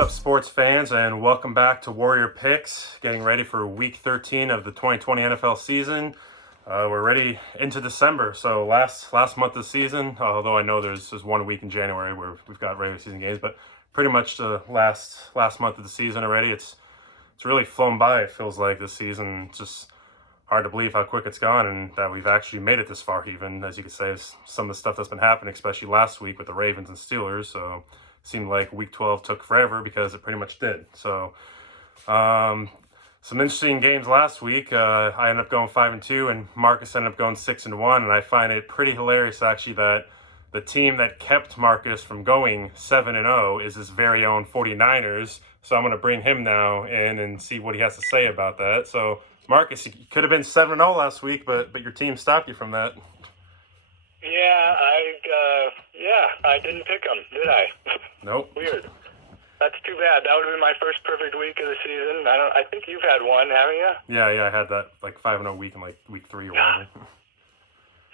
up, sports fans, and welcome back to Warrior Picks. Getting ready for Week 13 of the 2020 NFL season. We're ready into December, so last month of the season. Although I know there's 1 week in January where we've got regular season games, but pretty much the last month of the season already. It's really flown by. It feels like this season. It's just hard to believe how quick it's gone, and that we've actually made it this far. Even as you could say, some of the stuff that's been happening, especially last week with the Ravens and Steelers. So seemed like Week 12 took forever because it pretty much did. So, some interesting games last week. I ended up going 5-2, and Marcus ended up going 6-1. And I find it pretty hilarious, actually, that the team that kept Marcus from going 7-0 is his very own 49ers. So I'm going to bring him now in and see what he has to say about that. So, Marcus, you could have been 7-0 last week, but your team stopped you from that. I didn't pick them, did I? Nope. Weird. That's too bad. That would have been my first perfect week of the season. I think you've had one, haven't you? Yeah, I had that like 5-0 week in like week 3 or whatever.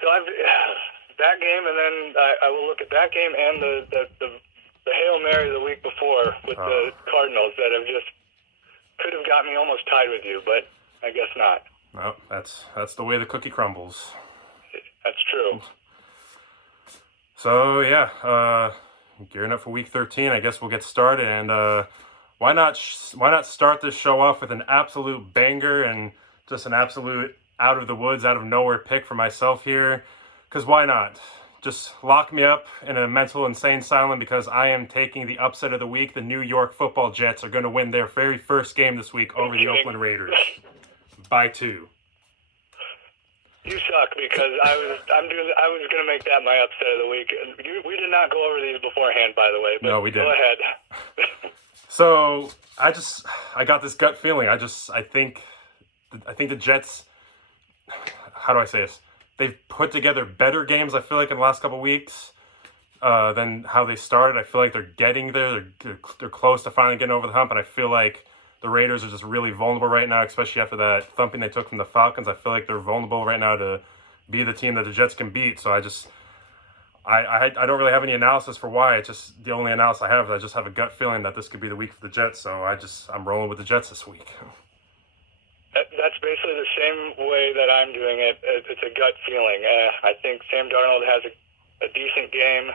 So that game, and then I will look at that game and the Hail Mary the week before with the Cardinals that have just could have got me almost tied with you, but I guess not. No, that's the way the cookie crumbles. That's true. So yeah, gearing up for Week 13. I guess we'll get started, and why not start this show off with an absolute banger and just an absolute out of the woods, out of nowhere pick for myself here? Because why not? Just lock me up in a mental insane asylum because I am taking the upset of the week. The New York Football Jets are going to win their very first game this week over the Oakland Raiders by 2. You suck because I was going to make that my upset of the week. We did not go over these beforehand, by the way. But no, we didn't. Go ahead. So I got this gut feeling. I think the Jets. How do I say this? They've put together better games. I feel like in the last couple of weeks than how they started. I feel like they're getting there. They're close to finally getting over the hump, and I feel like the Raiders are just really vulnerable right now, especially after that thumping they took from the Falcons. I feel like they're vulnerable right now to be the team that the Jets can beat. So I don't really have any analysis for why. It's just the only analysis I have. I just have a gut feeling that this could be the week for the Jets. So I'm rolling with the Jets this week. That's basically the same way that I'm doing it. It's a gut feeling. I think Sam Darnold has a decent game.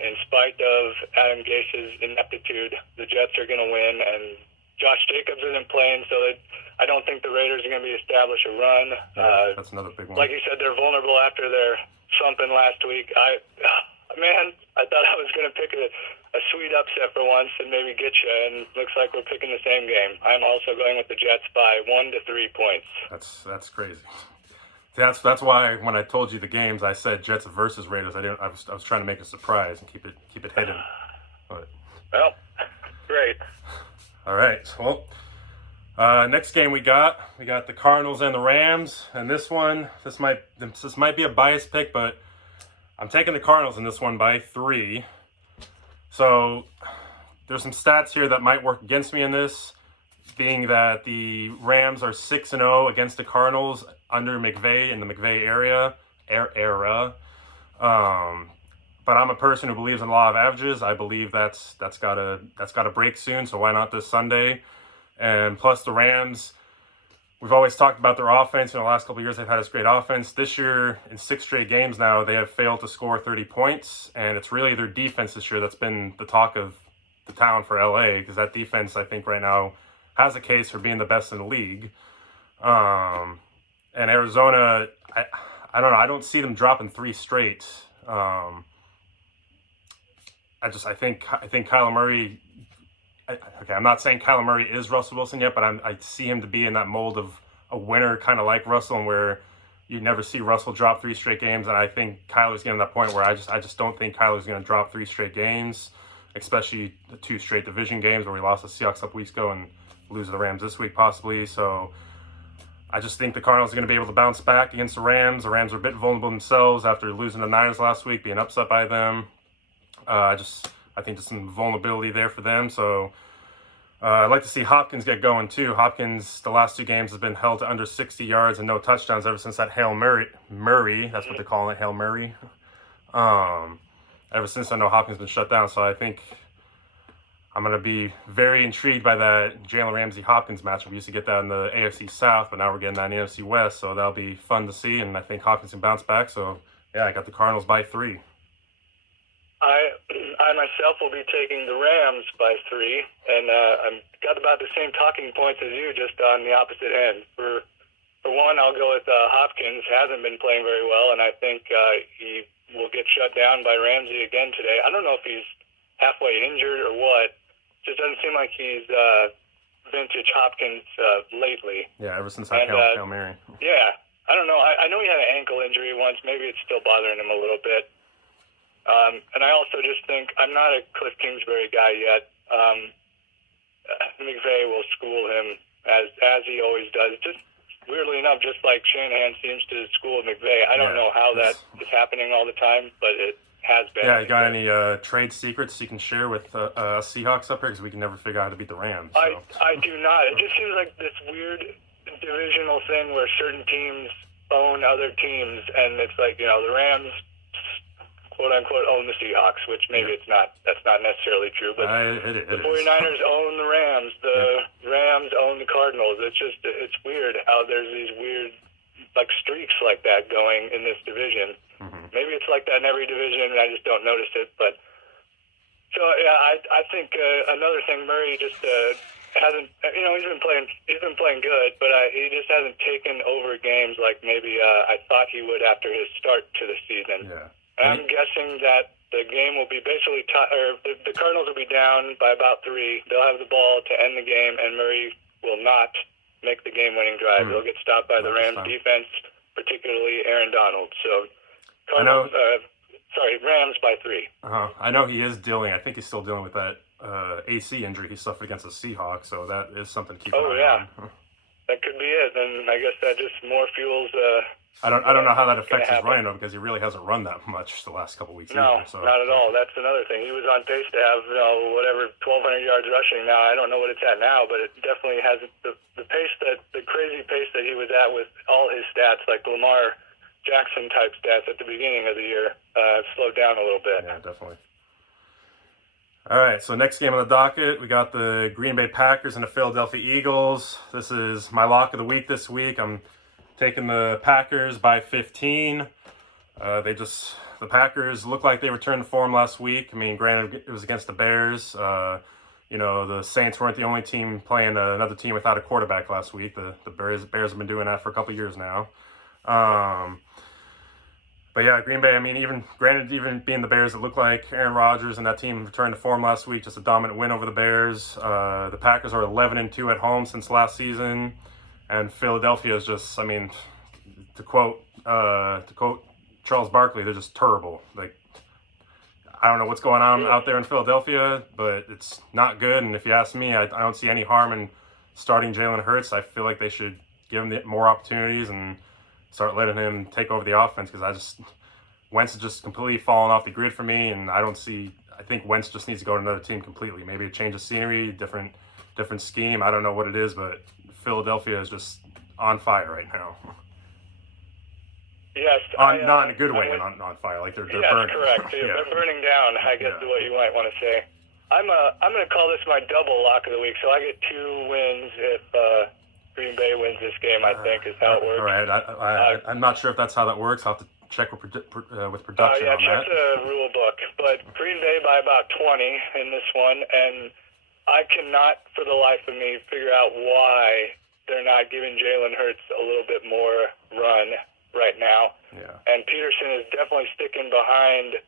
In spite of Adam Gase's ineptitude, the Jets are going to win, and Josh Jacobs isn't playing, so I don't think the Raiders are going to establish a run. That's another big one. Like you said, they're vulnerable after their thumping last week. I thought I was going to pick a sweet upset for once and maybe get you, and looks like we're picking the same game. I'm also going with the Jets by 1 to 3 points. That's crazy. That's why when I told you the games, I said Jets versus Raiders. I was trying to make a surprise and keep it hidden. But, well, great. All right. Well, next game we got the Cardinals and the Rams, and this might be a biased pick, but I'm taking the Cardinals in this one by 3. So there's some stats here that might work against me in this, being that the Rams are 6-0 against the Cardinals under McVay in the McVay era. But I'm a person who believes in law of averages. I believe that's got to break soon. So why not this Sunday? And plus the Rams, we've always talked about their offense. In the last couple of years, they've had this great offense. This year, in 6 straight games now, they have failed to score 30 points. And it's really their defense this year that's been the talk of the town for LA, because that defense, I think, right now has a case for being the best in the league. And Arizona, I don't know. I don't see them dropping 3 straight. I think Kyler Murray. I'm not saying Kyler Murray is Russell Wilson yet, but I see him to be in that mold of a winner, kind of like Russell, and where you never see Russell drop 3 straight games. And I think Kyler's getting to that point where I just don't think Kyler's going to drop 3 straight games, especially the 2 straight division games where we lost the Seahawks a couple weeks ago and lose to the Rams this week possibly. So I just think the Cardinals are going to be able to bounce back against the Rams. The Rams are a bit vulnerable themselves after losing the Niners last week, being upset by them. I think there's some vulnerability there for them. So I'd like to see Hopkins get going too. Hopkins, the last 2 games, has been held to under 60 yards and no touchdowns ever since that Hail Murray. That's what they call it, Hail Murray. Ever since I know Hopkins has been shut down. So I think I'm going to be very intrigued by that Jalen Ramsey-Hopkins matchup. We used to get that in the AFC South, but now we're getting that in the NFC West, so that'll be fun to see, and I think Hopkins can bounce back. So, yeah, I got the Cardinals by 3. I myself will be taking the Rams by 3, and I've got about the same talking points as you, just on the opposite end. For one, I'll go with Hopkins. Hasn't been playing very well, and I think he will get shut down by Ramsey again today. I don't know if he's halfway injured or what. Just doesn't seem like he's vintage Hopkins lately. Yeah, ever since I Hail Mary. Yeah, I don't know. I know he had an ankle injury once. Maybe it's still bothering him a little bit. And I also just think I'm not a Cliff Kingsbury guy yet. McVay will school him as he always does. Just weirdly enough, just like Shanahan seems to school McVay. I don't know how that is happening all the time, but it has been. Yeah, you got any trade secrets you can share with Seahawks up here? Because we can never figure out how to beat the Rams. So. I do not. It just seems like this weird divisional thing where certain teams own other teams, and it's like, the Rams, quote unquote, own the Seahawks, which maybe it's not. That's not necessarily true, but the 49ers own the Rams. The Rams own the Cardinals. It's weird how there's these weird streaks like that going in this division. Mm-hmm. Maybe it's like that in every division, and I just don't notice it. But so I think another thing, Murray just hasn't. He's been playing good, but he just hasn't taken over games like maybe I thought he would after his start to the season. Yeah. And I'm guessing that the game will be basically the Cardinals will be down by about 3. They'll have the ball to end the game, and Murray will not make the game-winning drive. They'll get stopped by the Rams defense, particularly Aaron Donald. So, Cardinals, Rams by 3. I know he is dealing. I think he's still dealing with that AC injury he suffered against the Seahawks. So that is something to keep an eye on. That could be it. And I guess that just more fuels. I don't know how that affects his running though, because he really hasn't run that much the last couple weeks. No, so. Not at all. That's another thing. He was on pace to have 1,200 yards rushing. Now I don't know what it's at now, but it definitely has the pace the crazy pace that he was at with all his stats, like Lamar Jackson type stats at the beginning of the year, slowed down a little bit. Yeah, definitely. All right, so next game on the docket, we got the Green Bay Packers and the Philadelphia Eagles. This is my lock of the week this week. I'm taking the Packers by 15. The Packers look like they returned to form last week. I mean, granted, it was against the Bears. The Saints weren't the only team playing another team without a quarterback last week. The Bears have been doing that for a couple years now. But yeah, Green Bay, I mean, even being the Bears, it looked like Aaron Rodgers and that team returned to form last week, just a dominant win over the Bears. The Packers are 11-2 at home since last season. And Philadelphia is just, I mean, to quote Charles Barkley, they're just terrible. Like, I don't know what's going on out there in Philadelphia, but it's not good. And if you ask me, I don't see any harm in starting Jalen Hurts. I feel like they should give him more opportunities and start letting him take over the offense, because Wentz is just completely falling off the grid for me, and I think Wentz just needs to go to another team completely. Maybe a change of scenery, different scheme. I don't know what it is, but Philadelphia is just on fire right now. Yes. Not in a good way, on fire. Like they're burning. Yes, correct. They're burning down, I guess is what you might want to say. I'm going to call this my double lock of the week, so I get 2 wins if Green Bay wins this game, I think, is how it works. All right. I'm not sure if that's how that works. I'll have to check with production on that. Check the rule book. But Green Bay by about 20 in this one, and I cannot, for the life of me, figure out why they're not giving Jalen Hurts a little bit more run right now. Yeah. And Peterson is definitely sticking behind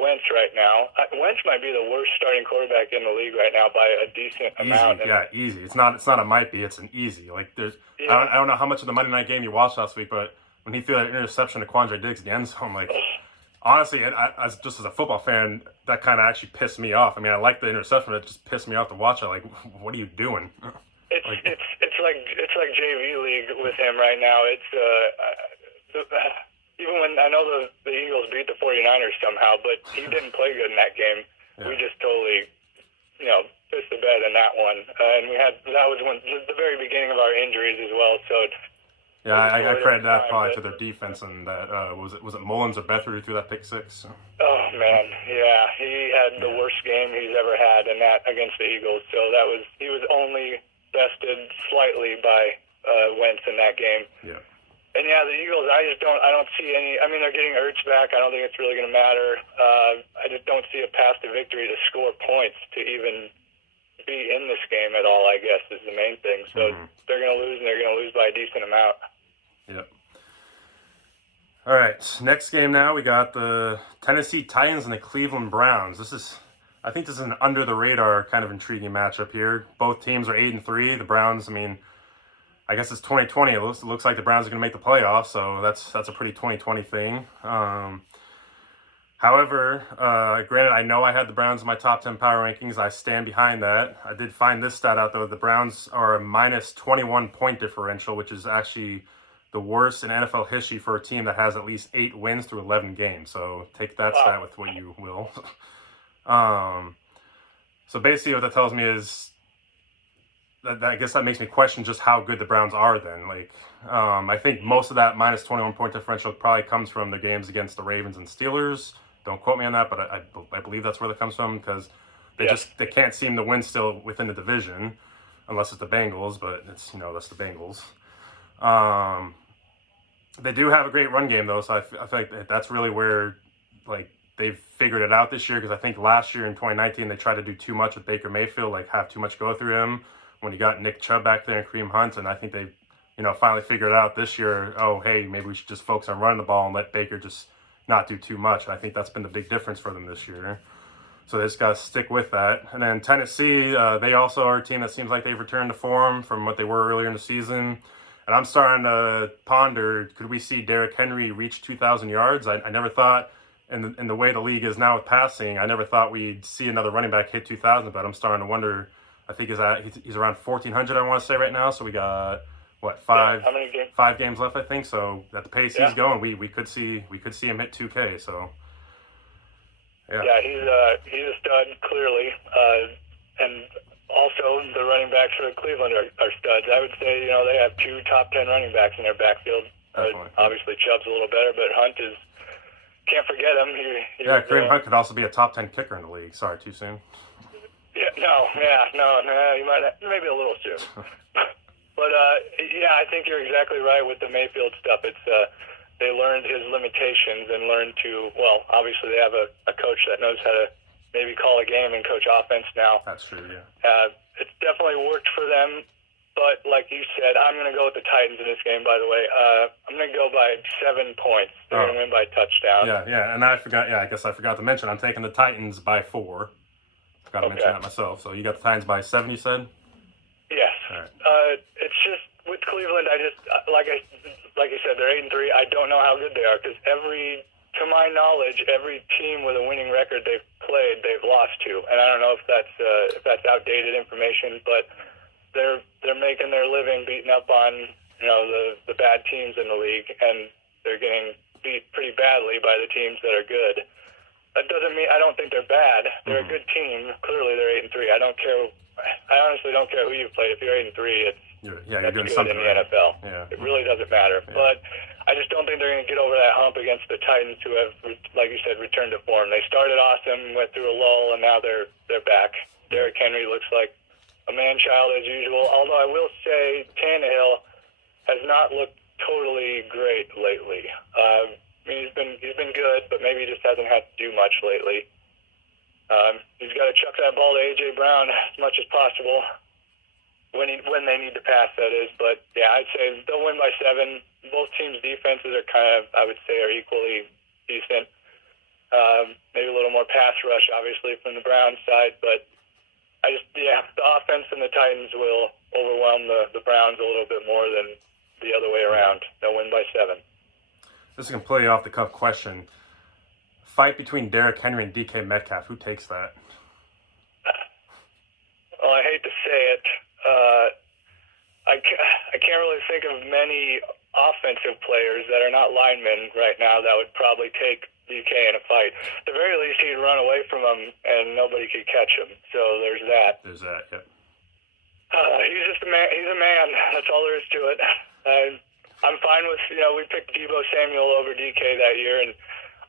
Wentz right now. Wentz might be the worst starting quarterback in the league right now by a decent amount. Easy. It's not a might be. It's an easy. Like I don't know how much of the Monday night game you watched last week, but when he threw that interception to Quandre Diggs at the end zone, like honestly, as a football fan, that kind of actually pissed me off. I mean, I like the interception, but it just pissed me off to watch it. Like, what are you doing? It's like JV league with him right now. Even when I know the Eagles beat the 49ers somehow, but he didn't play good in that game. Yeah. We just totally, pissed the bed in that one. And that was the very beginning of our injuries as well. So yeah, I credit that probably to their defense, and that was it Mullins or Beathard who threw that pick six? So. Oh man, yeah, he had the worst game he's ever had, and that against the Eagles. So he was only bested slightly by Wentz in that game. Yeah. And yeah, the Eagles, I don't see any. I mean, they're getting Ertz back. I don't think it's really going to matter. I just don't see a path to victory to score points to even be in this game at all, I guess, is the main thing. So they're going to lose, and they're going to lose by a decent amount. Yep. All right, next game now, we got the Tennessee Titans and the Cleveland Browns. I think this is an under-the-radar kind of intriguing matchup here. Both teams are 8-3. The Browns, I mean, I guess it's 2020. It looks like the Browns are going to make the playoffs, so that's a pretty 2020 thing. However, granted, I know I had the Browns in my top 10 power rankings. I stand behind that. I did find this stat out, though. The Browns are a minus 21 point differential, which is actually the worst in NFL history for a team that has at least 8 wins through 11 games. So take that stat with what you will. So basically what that tells me is that I guess that makes me question just how good the Browns are then. Like, I think most of that minus 21 point differential probably comes from the games against the Ravens and Steelers. Don't quote me on that, but I believe that's where that comes from, because they can't seem to win still within the division unless it's the Bengals, but it's, that's the Bengals. They do have a great run game, though, so I feel like that's really where, like, they've figured it out this year, because I think last year in 2019 they tried to do too much with Baker Mayfield, like have too much go through him when you got Nick Chubb back there and Kareem Hunt, and I think they, finally figured it out this year. Oh, hey, maybe we should just focus on running the ball and let Baker just not do too much. I think that's been the big difference for them this year. So they just got to stick with that. And then Tennessee, they also are a team that seems like they've returned to form from what they were earlier in the season. And I'm starting to ponder, could we see Derrick Henry reach 2,000 yards? I never thought, in the way the league is now with passing, I never thought we'd see another running back hit 2,000, but I'm starting to wonder. I think he's around 1,400, I want to say, right now. So we got, five games left, I think. So at the pace he's going, we could see him hit 2K. So yeah, he's a stud, clearly, and also the running backs for Cleveland are studs. I would say they have 2 top 10 running backs in their backfield. Obviously Chubb's a little better, but Hunt is, can't forget him. Kareem Hunt could also be a top 10 kicker in the league. Sorry, too soon. No, you might have, maybe a little soon. But I think you're exactly right with the Mayfield stuff. It's they learned his limitations and learned to, obviously they have a coach that knows how to maybe call a game and coach offense now. That's true, yeah. It's definitely worked for them, but like you said, I'm going to go with the Titans in this game, by the way. I'm going to go by 7 points. They're going to win by touchdown. Yeah, and I guess I forgot to mention, I'm taking the Titans by 4. Forgot to mention that myself. So you got the Titans by 7, you said? Yes. All right. It's just with Cleveland, I just like you said, they're 8-3. I don't know how good they are, because to my knowledge, every team with a winning record they've played, they've lost to. And I don't know if that's outdated information, but they're making their living beating up on the bad teams in the league, and they're getting beat pretty badly by the teams that are good. That doesn't mean I don't think they're bad. They're a good team. Clearly, they're 8-3. I don't care. I honestly don't care who you play. If you're 8-3, you're good doing something in the right. NFL. Yeah. It really doesn't matter. Yeah. But I just don't think they're going to get over that hump against the Titans, who have, like you said, returned to form. They started awesome, went through a lull, and now they're back. Derrick Henry looks like a man-child as usual. Although I will say Tannehill has not looked totally great lately. He's been good, but maybe he just hasn't had to do much lately. He's got to chuck that ball to A.J. Brown as much as possible when they need to pass, that is. But yeah, I'd say they'll win by 7. Both teams' defenses are I would say, are equally decent. Maybe a little more pass rush, obviously, from the Browns side, but the offense and the Titans will overwhelm the Browns a little bit more than the other way around. They'll win by 7. This is a completely off-the-cuff question. Fight between Derrick Henry and DK Metcalf. Who takes that? Well, I hate to say it. I can't really think of many offensive players that are not linemen right now that would probably take DK in a fight. At the very least, he'd run away from him and nobody could catch him. So there's that. Yep. He's just a man. He's a man. That's all there is to it. I'm fine with, we picked Deebo Samuel over DK that year, and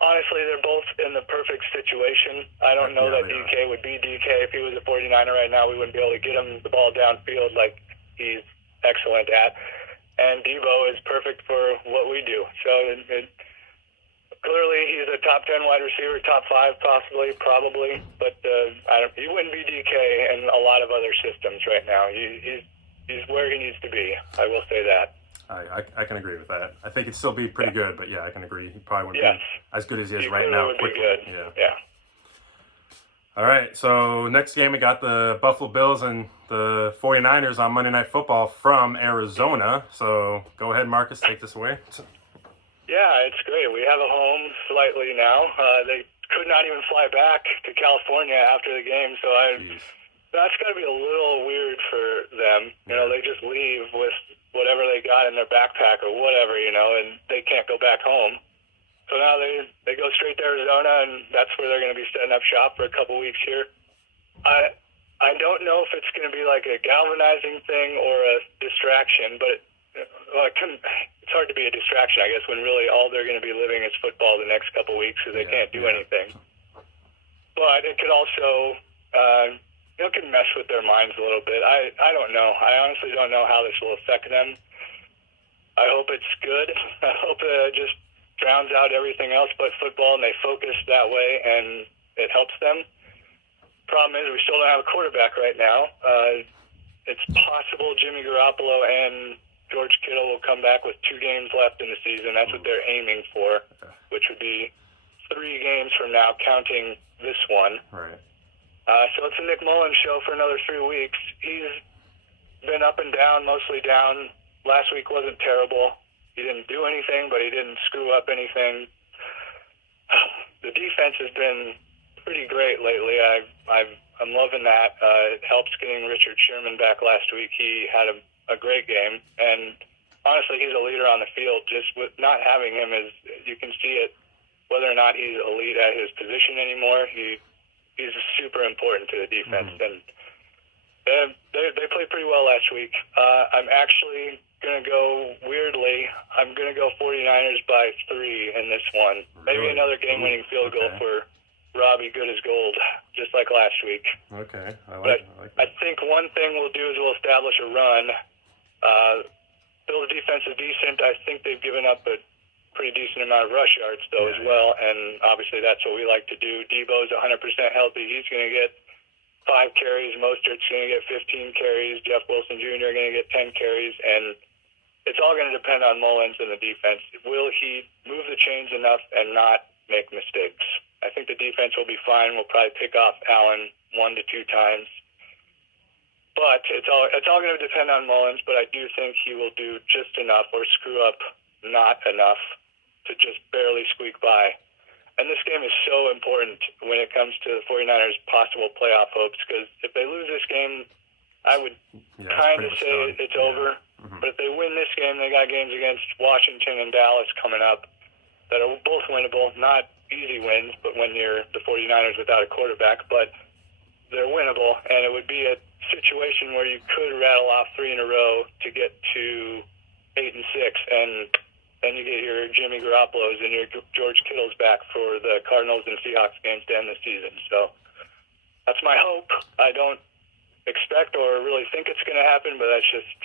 honestly, they're both in the perfect situation. I don't know that DK would be DK. If he was a 49er right now, we wouldn't be able to get him the ball downfield like he's excellent at. And Debo is perfect for what we do. So clearly he's a top 10 wide receiver, top 5 possibly, probably. But he wouldn't be DK in a lot of other systems right now. He's where he needs to be. I will say that. I can agree with that. I think it'd still be pretty good, but yeah, I can agree. He probably wouldn't be as good as he is right now. Would be good. Yeah. All right, so next game we got the Buffalo Bills and the 49ers on Monday Night Football from Arizona. So go ahead, Marcus, take this away. Yeah, it's great. We have a home slightly now. They could not even fly back to California after the game, so that's got to be a little weird for them. You know, they just leave with whatever they got in their backpack or whatever, and they can't go back home. So now they go straight to Arizona, and that's where they're going to be setting up shop for a couple weeks here. I don't know if it's going to be like a galvanizing thing or a distraction, but it's hard to be a distraction, I guess, when really all they're going to be living is football the next couple weeks because they can't do anything. But it could also it can mess with their minds a little bit. I don't know. I honestly don't know how this will affect them. I hope it's good. I hope it just drowns out everything else but football, and they focus that way, and it helps them. Problem is, we still don't have a quarterback right now. It's possible Jimmy Garoppolo and George Kittle will come back with 2 games left in the season. That's what they're aiming for, which would be 3 games from now, counting this one. Right. So it's a Nick Mullins show for another 3 weeks. He's been up and down, mostly down. Last week wasn't terrible. He didn't do anything, but he didn't screw up anything. The defense has been pretty great lately. I'm loving that. It helps getting Richard Sherman back last week. He had a great game, and honestly, he's a leader on the field. Just with not having him, you can see it, whether or not he's elite at his position anymore. He's super important to the defense, and they played pretty well last week. I'm actually going to go weirdly. I'm going to go 49ers by 3 in this one. Maybe another game-winning field goal for Robbie, good as gold, just like last week. Okay, I like that. I think one thing we'll do is we'll establish a run. Bill's defense is decent. I think they've given up a pretty decent amount of rush yards, though, as well, and obviously that's what we like to do. Debo's 100% healthy. He's going to get 5 carries. Mostert's going to get 15 carries. Jeff Wilson Jr. going to get 10 carries, and it's all going to depend on Mullins and the defense. Will he move the chains enough and not make mistakes? I think the defense will be fine. We'll probably pick off Allen 1 to 2 times. But it's all going to depend on Mullins, but I do think he will do just enough or screw up not enough to just barely squeak by. And this game is so important when it comes to the 49ers' possible playoff hopes, because if they lose this game, I would kind of say it's over. But if they win this game, they got games against Washington and Dallas coming up that are both winnable. Not easy wins, but when you're the 49ers without a quarterback, but they're winnable, and it would be a situation where you could rattle off 3 in a row to get to 8 and 6, and then you get your Jimmy Garoppolo's and your George Kittle's back for the Cardinals and Seahawks games to end the season. So that's my hope. I don't expect or really think it's going to happen, but that's just,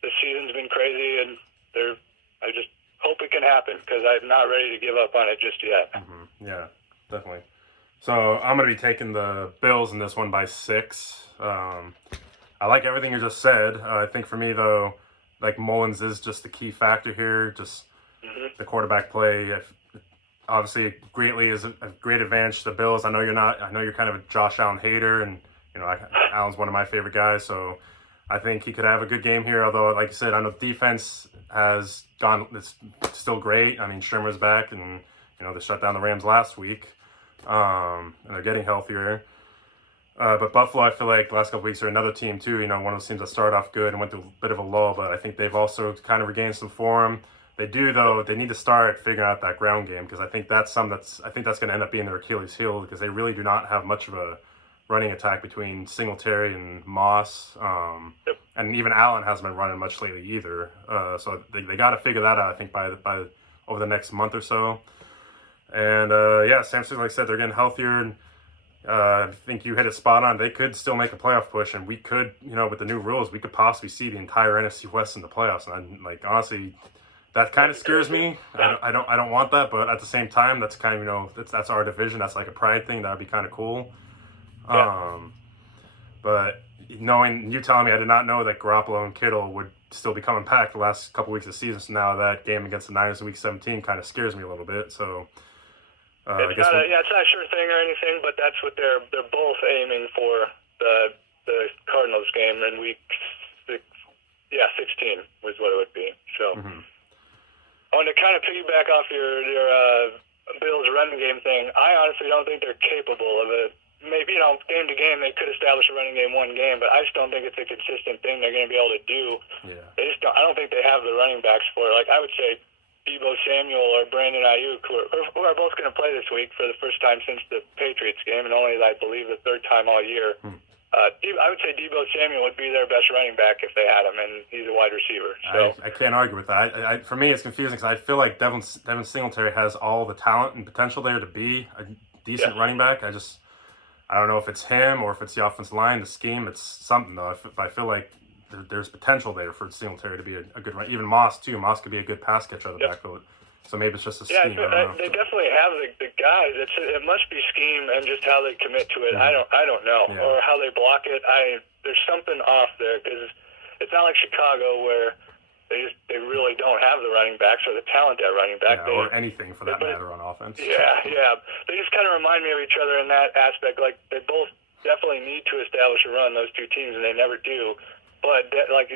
the season's been crazy, and I just hope it can happen because I'm not ready to give up on it just yet. Yeah, definitely. So I'm going to be taking the Bills in this one by 6. I like everything you just said. I think for me, though, like Mullins is just the key factor here. Just the quarterback play, obviously, greatly is a great advantage to the Bills. I know you're not. I know you're kind of a Josh Allen hater, and Allen's one of my favorite guys. So I think he could have a good game here. Although, like you said, I know defense has gone. It's still great. I mean, Shermer's back, and they shut down the Rams last week, and they're getting healthier. But Buffalo, I feel like the last couple weeks are another team too. One of those teams that started off good and went through a bit of a lull, but I think they've also kind of regained some form. They do, though. They need to start figuring out that ground game, because I think that's going to end up being their Achilles heel, because they really do not have much of a running attack between Singletary and Moss, and even Allen hasn't been running much lately either. So they got to figure that out, I think, by over the next month or so. And yeah, San Francisco, like I said, they're getting healthier. And I think you hit it spot on. They could still make a playoff push, and we could, with the new rules, we could possibly see the entire NFC West in the playoffs. And I'm like, honestly, that kind of scares me. I don't want that, but at the same time, that's kind of that's our division. That's like a pride thing. That would be kind of cool. But knowing you telling me, I did not know that Garoppolo and Kittle would still be coming back the last couple weeks of the season. So now that game against the Niners in Week 17 kind of scares me a little bit. So. It's not a sure thing or anything, but that's what they're both aiming for, the Cardinals game in week 16 was what it would be. So I want to kind of piggyback off your Bills running game thing. I honestly don't think they're capable of it. Maybe game to game they could establish a running game one game, but I just don't think it's a consistent thing they're going to be able to do. Yeah. I don't think they have the running backs for it. Like I would say, Deebo Samuel or Brandon Ayuk, who are both going to play this week for the first time since the Patriots game, and only, I believe, the third time all year. I would say Deebo Samuel would be their best running back if they had him, and he's a wide receiver. So I can't argue with that. For me, it's confusing because I feel like Devin Singletary has all the talent and potential there to be a decent running back. I don't know if it's him or if it's the offensive line, the scheme. It's something, though. I feel like there's potential there for Singletary to be a good run. Even Moss, too. Moss could be a good pass catcher out of the backfield. So maybe it's just a scheme. Yeah, they definitely have the guys. It must be scheme and just how they commit to it. I don't know. Yeah. Or how they block it. There's something off there because it's not like Chicago where they really don't have the running backs or the talent at running back. Or anything for that matter on offense. Yeah. They just kind of remind me of each other in that aspect. Like they both definitely need to establish a run, those two teams, and they never do. But like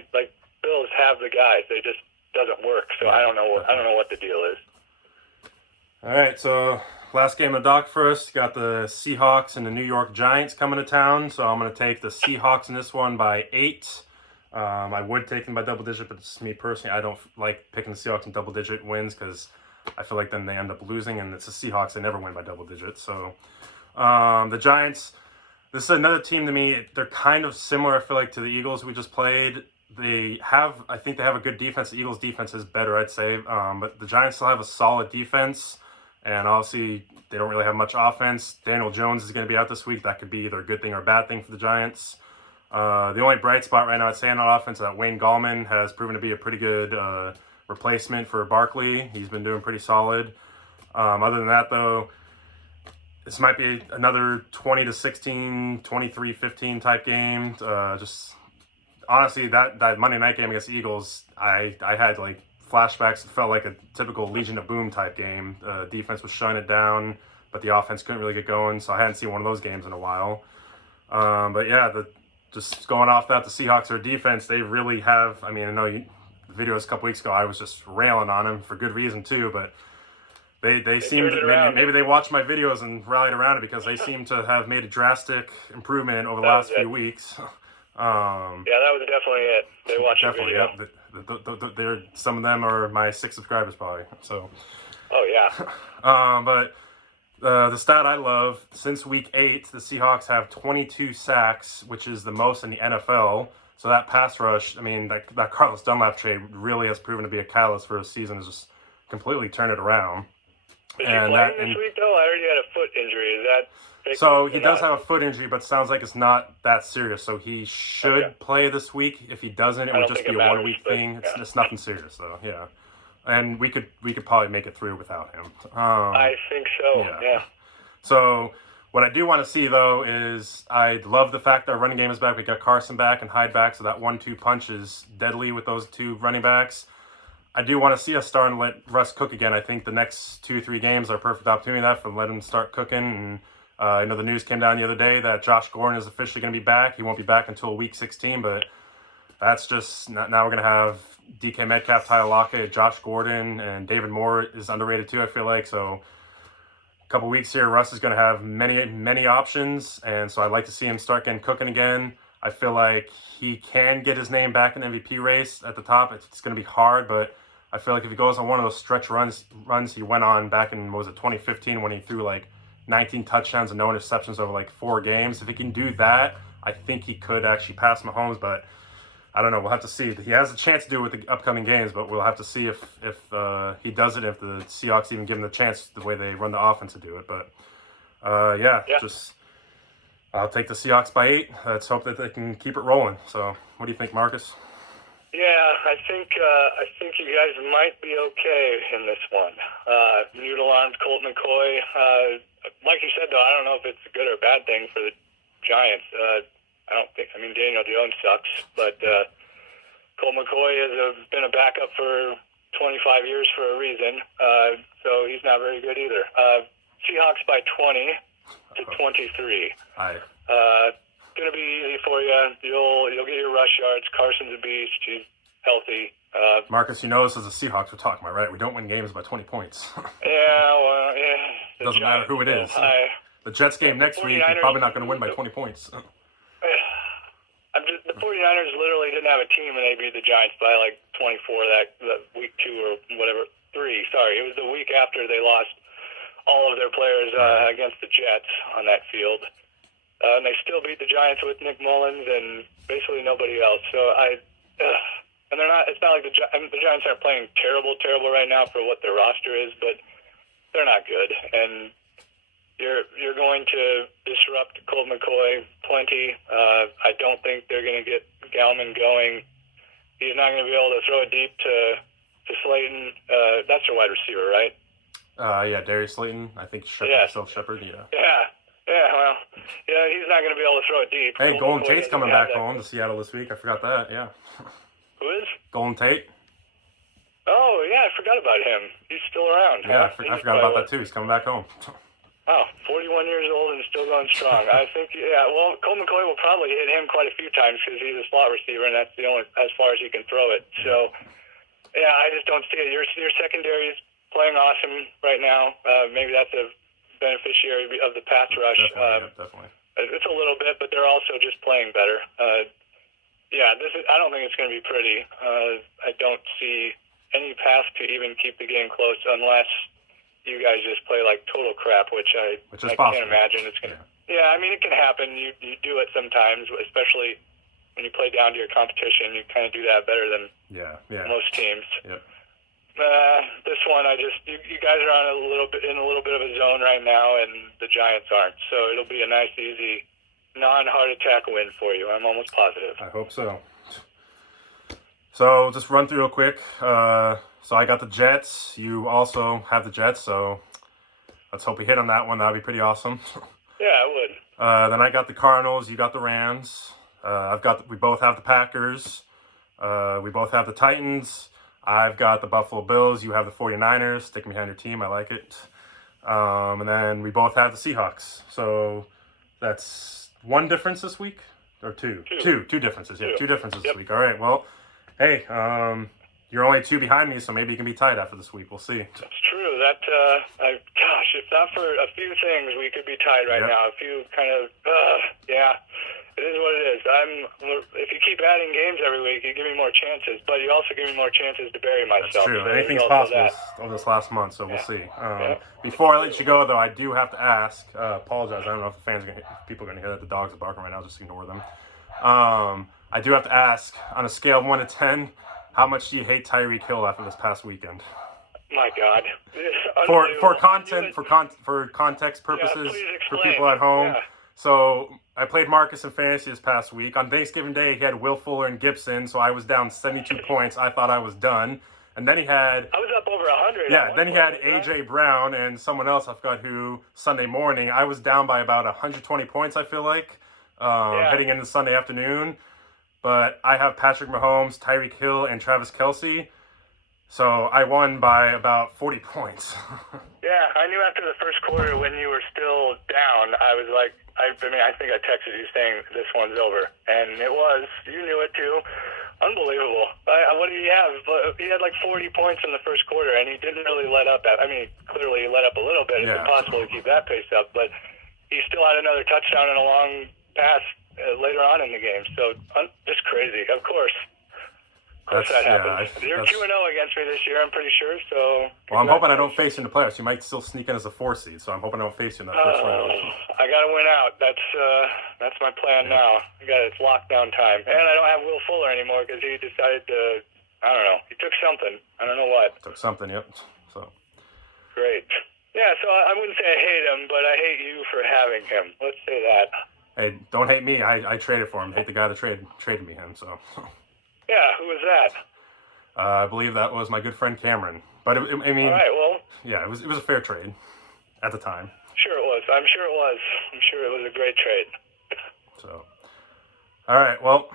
Bills have the guys, they just doesn't work. So I don't know what the deal is. All right, so last game of the dock for us, got the Seahawks and the New York Giants coming to town. So I'm going to take the Seahawks in this one by 8. I would take them by double digit, but it's me personally. I don't like picking the Seahawks in double digit wins because I feel like then they end up losing, and it's the Seahawks. They never win by double digits. So the Giants. This is another team to me. They're kind of similar, I feel like, to the Eagles we just played. I think they have a good defense. The Eagles' defense is better, I'd say. But the Giants still have a solid defense. And obviously, they don't really have much offense. Daniel Jones is going to be out this week. That could be either a good thing or a bad thing for the Giants. The only bright spot right now, I'd say, on offense is that Wayne Gallman has proven to be a pretty good replacement for Barkley. He's been doing pretty solid. Other than that, though, this might be another 20-16, 23-15 type game. Just honestly, that Monday night game against the Eagles, I had like flashbacks. It felt like a typical Legion of Boom type game. Defense was shutting it down, but the offense couldn't really get going. So I hadn't seen one of those games in a while. But yeah, just going off that, the Seahawks, their defense, they really have. I mean, I know the videos a couple weeks ago, I was just railing on them for good reason too, but. They seem maybe they watched my videos and rallied around it because they seem to have made a drastic improvement over the last few weeks. Yeah, that was definitely it. They watched definitely, your video. Yep. Some of them are my 6 subscribers probably. So. Oh yeah. But the stat I love, since week 8, the Seahawks have 22 sacks, which is the most in the NFL. So that pass rush, I mean, that Carlos Dunlap trade really has proven to be a catalyst for a season to just completely turn it around. Is he playing this week, though? I heard he had a foot injury. Is that... So he does have a foot injury, but sounds like it's not that serious. So he should play this week. If he doesn't, it would just be a 1-week thing. It's nothing serious, though. Yeah, and we could probably make it through without him. I think so. Yeah. So what I do want to see though is I love the fact that our running game is back. We got Carson back and Hyde back, so that 1-2 punch is deadly with those two running backs. I do want to see us start and let Russ cook again. I think the next 2-3 games are a perfect opportunity for let him start cooking. And I know the news came down the other day that Josh Gordon is officially going to be back. He won't be back until week 16, but that's just now we're going to have DK Metcalf, Tyler Lockett, Josh Gordon, and David Moore is underrated too, I feel like. So a couple weeks here, Russ is going to have many options, and so I'd like to see him start getting cooking again. I feel like he can get his name back in the MVP race at the top. It's going to be hard, but I feel like if he goes on one of those stretch runs he went on back in, 2015 when he threw like 19 touchdowns and no interceptions over like 4 games. If he can do that, I think he could actually pass Mahomes, but I don't know. We'll have to see. He has a chance to do it with the upcoming games, but we'll have to see if he does it, if the Seahawks even give him the chance the way they run the offense to do it. But, just I'll take the Seahawks by 8. Let's hope that they can keep it rolling. So what do you think, Marcus? Yeah, I think you guys might be okay in this one. Noodle-armed Colt McCoy. Like you said, though, I don't know if it's a good or bad thing for the Giants. Daniel Jones sucks, but Colt McCoy has been a backup for 25 years for a reason, so he's not very good either. Seahawks by 20 to 23. Going to be easy for you. You'll get your rush yards. Carson's a beast. He's healthy. Marcus, you know this is the Seahawks we're talking about, right? We don't win games by 20 points. Yeah. It doesn't matter who it is. The Jets game next week, you're probably not going to win by 20 points. The 49ers literally didn't have a team, and they beat the Giants by like 24 that week 2 or whatever. 3, sorry. It was the week after they lost all of their players against the Jets on that field. And they still beat the Giants with Nick Mullins and basically nobody else. So and they're not. It's not like the Giants aren't playing terrible right now for what their roster is, but they're not good. And you're going to disrupt Colt McCoy plenty. I don't think they're going to get Gallman going. He's not going to be able to throw it deep to Slayton. That's their wide receiver, right? Darius Slayton. I think Shepard. Yeah. Yeah, he's not going to be able to throw it deep. Hey, Golden Tate's coming back home to Seattle this week. I forgot that, yeah. Who is? Golden Tate. Oh, yeah, I forgot about him. He's still around. Yeah, I forgot about that, too. He's coming back home. Oh, 41 years old and still going strong. I think, Colt McCoy will probably hit him quite a few times because he's a slot receiver, and that's the only as far as he can throw it. So, I just don't see it. Your secondary is playing awesome right now. Maybe that's a beneficiary of the pass rush. Definitely. It's a little bit, but they're also just playing better. I don't think it's going to be pretty. I don't see any path to even keep the game close unless you guys just play like total crap, which I can't imagine it's going to. Yeah, I mean, it can happen. You do it sometimes, especially when you play down to your competition. You kind of do that better than most teams. Yep. This one, you guys are on in a little bit of a zone right now, and the Giants aren't. So it'll be a nice, easy, non-heart attack win for you. I'm almost positive. I hope so. So just run through real quick. So I got the Jets. You also have the Jets. So let's hope we hit on that one. That'd be pretty awesome. Yeah, I would. Then I got the Cardinals. You got the Rams. We both have the Packers. We both have the Titans. I've got the Buffalo Bills. You have the 49ers. Sticking behind your team. I like it. And then we both have the Seahawks. So that's one difference this week? Or two? Two differences. Yeah, two differences this week. All right. Well, hey, you're only 2 behind me, so maybe you can be tied after this week. We'll see. That's true. If not for a few things, we could be tied right now. A few kind of, it is what it is. If you keep adding games every week, you give me more chances, but you also give me more chances to bury myself. That's true. So anything's possible over this last month, so we'll see. Before I let you go, though, I do have to ask. Apologize. I don't know if people are going to hear that the dogs are barking right now. Just ignore them. I do have to ask, on a scale of 1 to 10, how much do you hate Tyreek Hill after this past weekend? My God. For context purposes, for people at home. Yeah. So I played Marcus in fantasy this past week. On Thanksgiving Day, he had Will Fuller and Gibson, so I was down 72 points. I thought I was done. And then I was up over 100. Yeah, then he had A.J. Brown and someone else, I forgot who, Sunday morning. I was down by about 120 points, I feel like, heading into Sunday afternoon. But I have Patrick Mahomes, Tyreek Hill, and Travis Kelce. So I won by about 40 points. Yeah, I knew after the first quarter when you were still down, I was like, I think I texted you saying this one's over. And it was. You knew it too. Unbelievable. What did he have? He had like 40 points in the first quarter, and he didn't really let up. Clearly he let up a little bit. It's impossible to keep that pace up. But he still had another touchdown and a long pass later on in the game. So just crazy. Of course course that happens. You're 2-0 against me this year, I'm pretty sure. So. Well, I'm hoping I don't face you in the playoffs. You might still sneak in as a 4 seed, so I'm hoping I don't face you in that first round. I got to win out. That's my plan now. It's lockdown time, and I don't have Will Fuller anymore because he decided to. I don't know. He took something. I don't know what. Took something. Yep. So. Great. Yeah. So I wouldn't say I hate him, but I hate you for having him. Let's say that. Hey, don't hate me. I traded for him. Hate the guy that traded me him. So. Yeah, who was that? I believe that was my good friend Cameron. But I mean, all right, well, yeah, it was a fair trade at the time. Sure it was. I'm sure it was. I'm sure it was a great trade. So, all right. Well,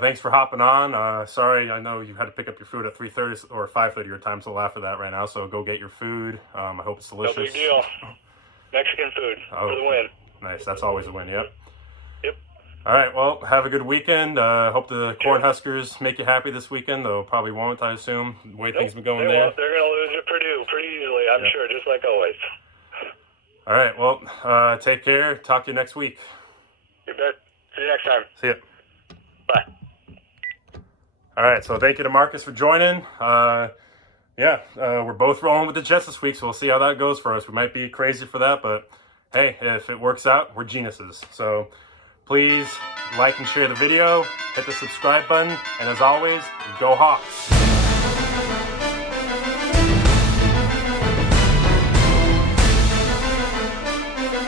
thanks for hopping on. Sorry, I know you had to pick up your food at 3:30 or 5:30 your time, so laugh at that right now. So go get your food. I hope it's delicious. No big deal. Mexican food for the win. Nice. That's always a win. Yep. Yep. All right, well, have a good weekend. Hope the Cornhuskers make you happy this weekend, though probably won't, I assume, the way things have been going there. They're going to lose to Purdue pretty easily, I'm sure, just like always. All right, well, take care. Talk to you next week. You bet. See you next time. See ya. Bye. All right, so thank you to Marcus for joining. We're both rolling with the Jets this week, so we'll see how that goes for us. We might be crazy for that, but hey, if it works out, we're geniuses. So please like and share the video, hit the subscribe button, and as always, go Hawks!